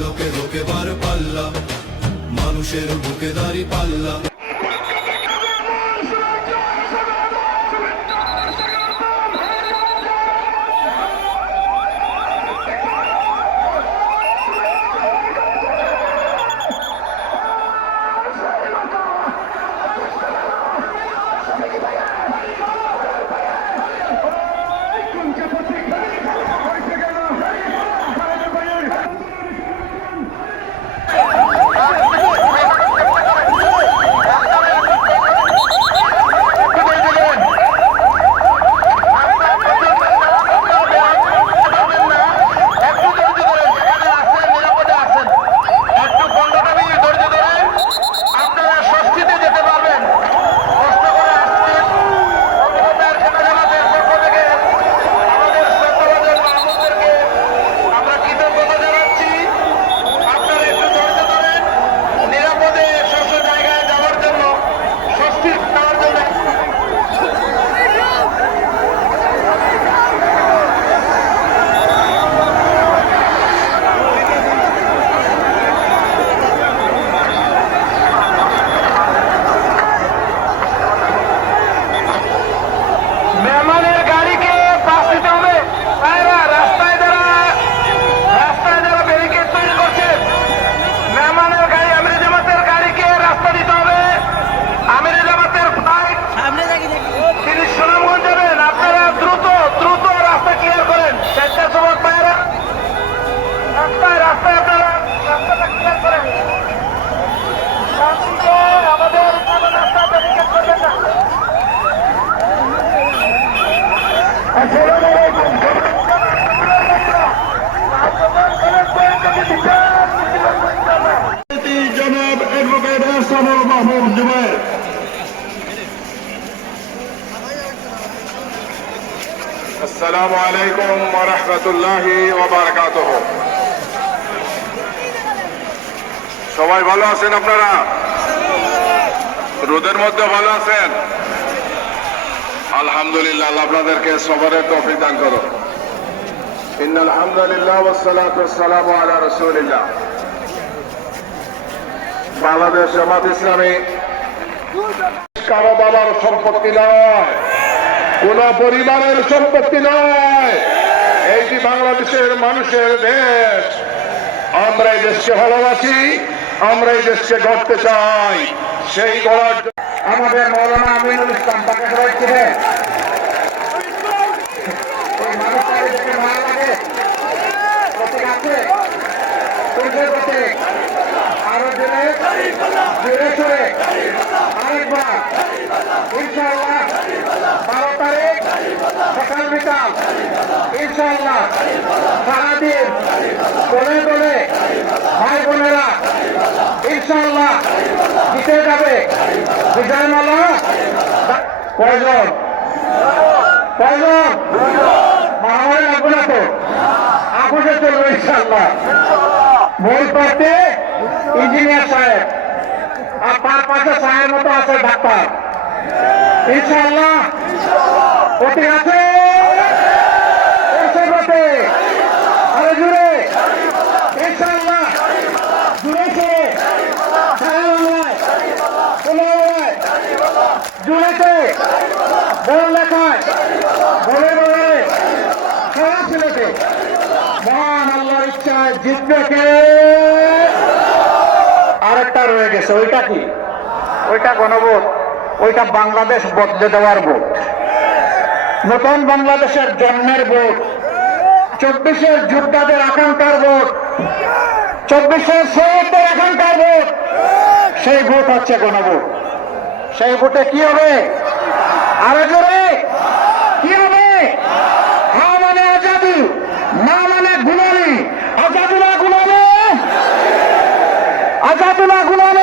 লোকে রোকেবার পাল্লা, মানুষের বুকে দাঁড়ি পাল্লা। জনাব অ্যাডভোকেট এহসানুল মাহমুদ জুবায়ের। আসসালামু আলাইকুম ওয়া রাহমাতুল্লাহি ওয়া বারাকাতুহু। সবাই ভালো আছেন? আপনারা রোদের মধ্যে ভালো আছেন? আলহামদুলিল্লাহ, আল্লাহ আপনাদেরকে সবরের তৌফিক দান করুন। ইন্নাল হামদুলিল্লাহ ওয়াস সালাতু ওয়াস সালামু আলা রাসূলিল্লাহ। বাংলাদেশ জামাত ইসলামী কারো বাবার সম্পত্তি নয়, কোন পরিবারের সম্পত্তি নয়। এইটি বাংলাদেশের মানুষের দেশ। আমরা এই দেশকে ভালোবাসি, আমরা এই দেশকে গড়তে চাই। সেই গড়ার আমাদের মৌলানা আমিনুল ইসলাম তাকে রয়েছে। আরো জেনে জোরে সোরে আরেকবার ইনশাআল্লাহ 12 তারিখ সকাল বিকাল ইনশাআল্লাহ সারাদিন বলে বলে ভাই বোনেরা ইনশাআল্লাহ জিতে যাবে। বিজয় মালা কয়জন কয়জন মহামারী লাগবে না তো? আপুষে চলবে ইনশাআল্লাহ। মূল প্রার্থী ইঞ্জিনিয়ার সাহেব, আর তার পাশে সাহেবের মতো আছে ডাক্তার। ইনশাআল্লাহ প্রতি আছে আরো জুড়ে ইনশাআল্লাহ জুড়ে জুড়েছে বল লেখায় বলে বলে সারা ছেলেতে মহান আল্লাহর ইচ্ছায় জিতবে কে? আরেকটা রয়ে গেছে, ওইটা কি? ওইটা গণভোট, ওইটা বাংলাদেশ বদলে দেওয়ার ভোট, নতুন বাংলাদেশের জন্মের ভোট, 24-এর যোদ্ধাদের আকাঙ্ক্ষার ভোট, 24-এর শহীদদের আকাঙ্ক্ষার ভোট। সেই ভোট হচ্ছে গণভোট। সেই ভোটে কি হবে? আরো জোরে কি হবে? হ্যাঁ মানে আজাদি, না মানে গুলামি। আজাদুল্লাহ গুলামি, আজাদুল্লাহ গুলামি।